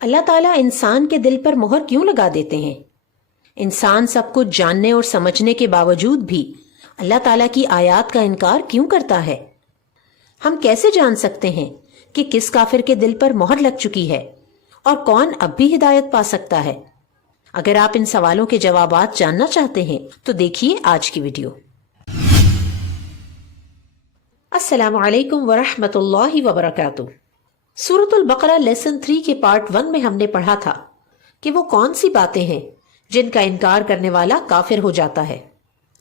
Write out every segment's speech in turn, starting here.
اللہ ताला इंसान के दिल पर मोहर क्यों लगा देते हैं? इंसान सब कुछ जानने और समझने के बावजूद भी अल्लाह ताला की आयत का इनकार क्यों करता है? हम कैसे जान सकते हैं कि किस काफिर के दिल पर मोहर लग चुकी है और कौन अब भी हिदायत पा सकता है? अगर आप इन सवालों के जवाबात जानना चाहते हैं तो देखिए आज की वीडियो। अस्सलामु अलैकुम वरहमतुल्लाहि वबरकातुह। सूरतुल बकरा लेसन 3 के पार्ट 1 में हमने पढ़ा था कि वो कौन सी बातें हैं जिनका इनकार करने वाला काफिर हो जाता है।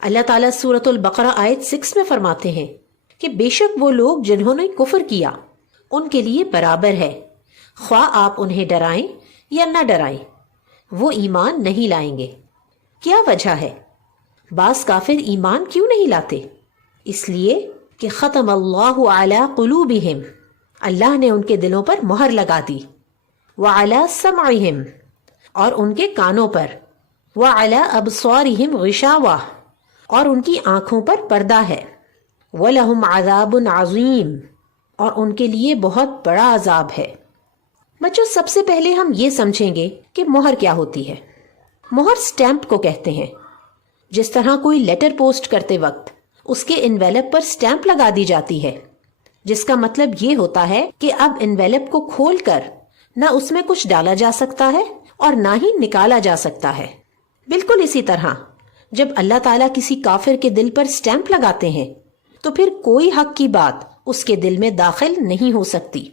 अल्लाह ताला सूरतुल बकरा आयत 6 में फरमाते हैं कि बेशक वो लोग जिन्होंने कुफ्र किया उनके लिए बराबर है, ख्वाह आप उन्हें डराएं या न डराएं, वो ईमान नहीं लाएंगे। क्या वजह है? बास काफिर ईमान क्यों नहीं लाते? इसलिए कि खत्म अल्लाहु अला कुलूबिहिम, अल्लाह ने उनके दिलों पर मोहर लगा दी, व अला समइहिम, और उनके कानों पर, व अला अबसारिहिम गिशावा, और उनकी आंखों पर पर्दा है, व लहुम अज़ाबुन अज़ीम, और उनके लिए बहुत बड़ा अजाब है। बच्चों, सबसे पहले हम ये समझेंगे कि मोहर क्या होती है। मोहर स्टैंप को कहते हैं। जिस तरह कोई लेटर पोस्ट करते वक्त उसके इन्वेलप पर स्टैंप लगा दी जाती है, जिसका मतलब ये होता है कि अब इन्वेलप को खोलकर न उसमें कुछ डाला जा सकता है और ना ही निकाला जा सकता है। बिल्कुल इसी तरह जब अल्लाह ताला किसी काफिर के दिल पर स्टैंप लगाते हैं तो फिर कोई हक की बात उसके दिल में दाखिल नहीं हो सकती।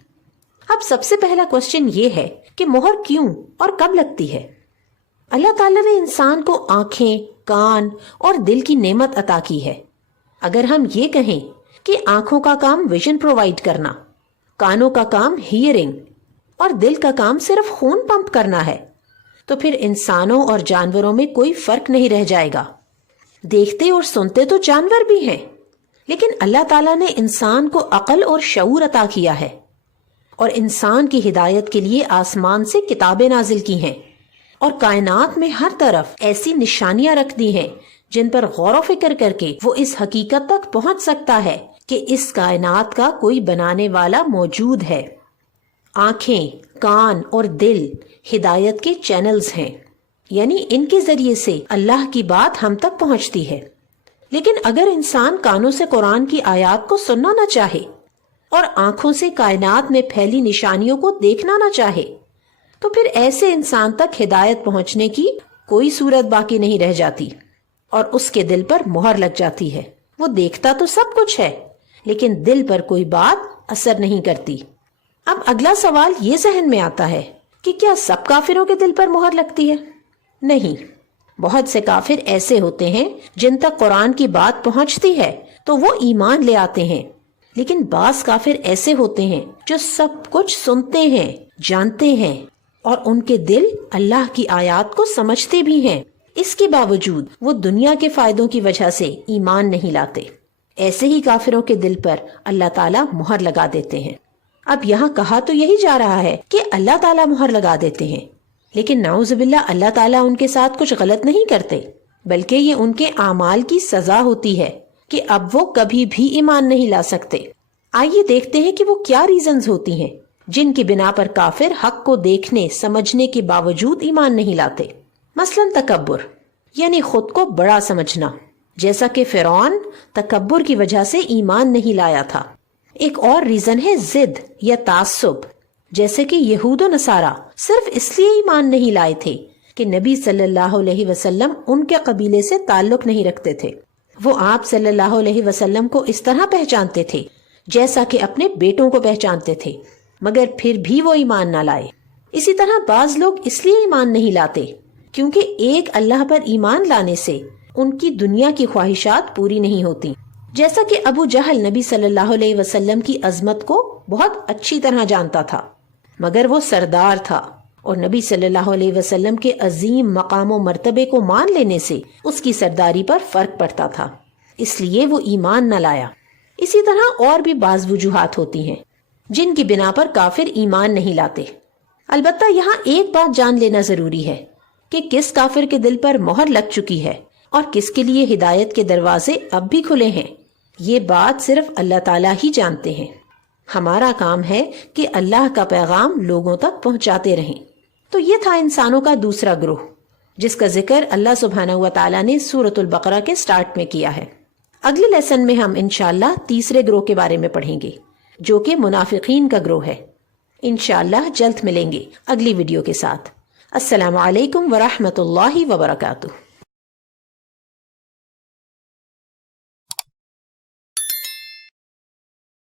अब सबसे पहला क्वेश्चन ये है कि मोहर क्यों और कब लगती है? अल्लाह ताला ने इंसान को आंखें, कान और दिल की नेमत अता की है। अगर हम ये कहें कि आंखों का काम विजन प्रोवाइड करना, कानों का काम हियरिंग और दिल का काम सिर्फ खून पंप करना है, तो फिर इंसानों और जानवरों में कोई फर्क नहीं रह जाएगा। देखते और सुनते तो जानवर भी हैं, लेकिन अल्लाह ताला ने इंसान को अक्ल और शऊर अता किया है और इंसान की हिदायत के लिए आसमान से किताबें नाजिल की हैं और कायनात में हर तरफ ऐसी निशानियां रख दी हैं जिन पर गौर फिक्र करके वो इस हकीकत तक पहुंच सकता है कि इस कायनात का कोई बनाने वाला मौजूद है। आंखें, कान और दिल हिदायत के चैनल्स हैं, यानी इनके जरिए से अल्लाह की बात हम तक पहुंचती है। लेकिन अगर इंसान कानों से कुरान की आयत को सुनना न चाहे और आंखों से कायनात में फैली निशानियों को देखना न चाहे, तो फिर ऐसे इंसान तक हिदायत पहुंचने की कोई सूरत बाकी नहीं रह जाती और उसके दिल पर मोहर लग जाती है। वो देखता तो सब कुछ है, लेकिन दिल पर कोई बात असर नहीं करती। अब अगला सवाल ये जहन में आता है कि क्या सब काफिरों के दिल पर मोहर लगती है? नहीं, बहुत से काफिर ऐसे होते हैं जिन तक कुरान की बात पहुंचती है तो वो ईमान ले आते हैं, लेकिन बास काफिर ऐसे होते हैं जो सब कुछ सुनते हैं, जानते हैं और उनके दिल अल्लाह की आयत को समझते भी हैं, इसके बावजूद वो दुनिया के फायदों की वजह से ईमान नहीं लाते। ऐसे ही काफिरों के दिल पर अल्लाह ताला मोहर लगा देते हैं। अब यहाँ कहा तो यही जा रहा है कि अल्लाह ताला मोहर लगा देते हैं, लेकिन नाउजुबिल्लाह अल्लाह ताला उनके साथ कुछ गलत नहीं करते, बल्कि ये उनके आमाल की सजा होती है कि अब वो कभी भी ईमान नहीं ला सकते। आइए देखते हैं कि वो क्या रीजंस होती हैं जिनकी बिना पर काफिर हक को देखने समझने के बावजूद ईमान नहीं लाते। मसलन तकब्बुर, यानी खुद को बड़ा समझना, जैसा कि फिरौन तकब्बुर की वजह से ईमान नहीं लाया था। एक और रीजन है जिद या तासुब, जैसे कि यहूद और नसारा सिर्फ इसलिए ईमान नहीं लाए थे कि नबी सल्लल्लाहु अलैहि वसल्लम उनके कबीले से ताल्लुक नहीं रखते थे। वो आप सल्लल्लाहु अलैहि वसल्लम को इस तरह पहचानते थे जैसा कि अपने बेटों को पहचानते थे, मगर फिर भी वो ईमान ना लाए। इसी तरह बाज लोग इसलिए ईमान नहीं लाते क्योंकि एक अल्लाह पर ईमान लाने से उनकी दुनिया की ख्वाहिशात पूरी नहीं होती। जैसा कि अबू जहल नबी सल्लल्लाहु अलैहि वसल्लम की अजमत को बहुत अच्छी तरह जानता था, मगर वो सरदार था और नबी सल्लल्लाहु अलैहि वसल्लम के अजीम मकाम व मर्तबे को मान लेने से उसकी सरदारी पर फर्क पड़ता था, इसलिए वो ईमान न लाया। इसी तरह और भी बाज वजूहात होती हैं जिनकी बिना पर काफिर ईमान नहीं लाते। अलबत्ता यहाँ एक बात जान लेना जरूरी है कि किस काफिर के दिल पर मोहर लग चुकी है और किसके लिए हिदायत के दरवाजे अब भी खुले हैं। ये बात सिर्फ अल्लाह ताला ही जानते हैं। हमारा काम है कि अल्लाह का पैगाम लोगों तक पहुंचाते रहें। تو یہ تھا انسانوں کا دوسرا گروہ جس کا ذکر اللہ سبحانہ و تعالیٰ نے سورۃ البقرہ کے سٹارٹ میں کیا ہے۔ اگلے لیسن میں ہم انشاءاللہ تیسرے گروہ کے بارے میں پڑھیں گے جو کہ منافقین کا گروہ ہے۔ انشاءاللہ جلد ملیں گے اگلی ویڈیو کے ساتھ۔ السلام علیکم ورحمۃ اللہ وبرکاتہ۔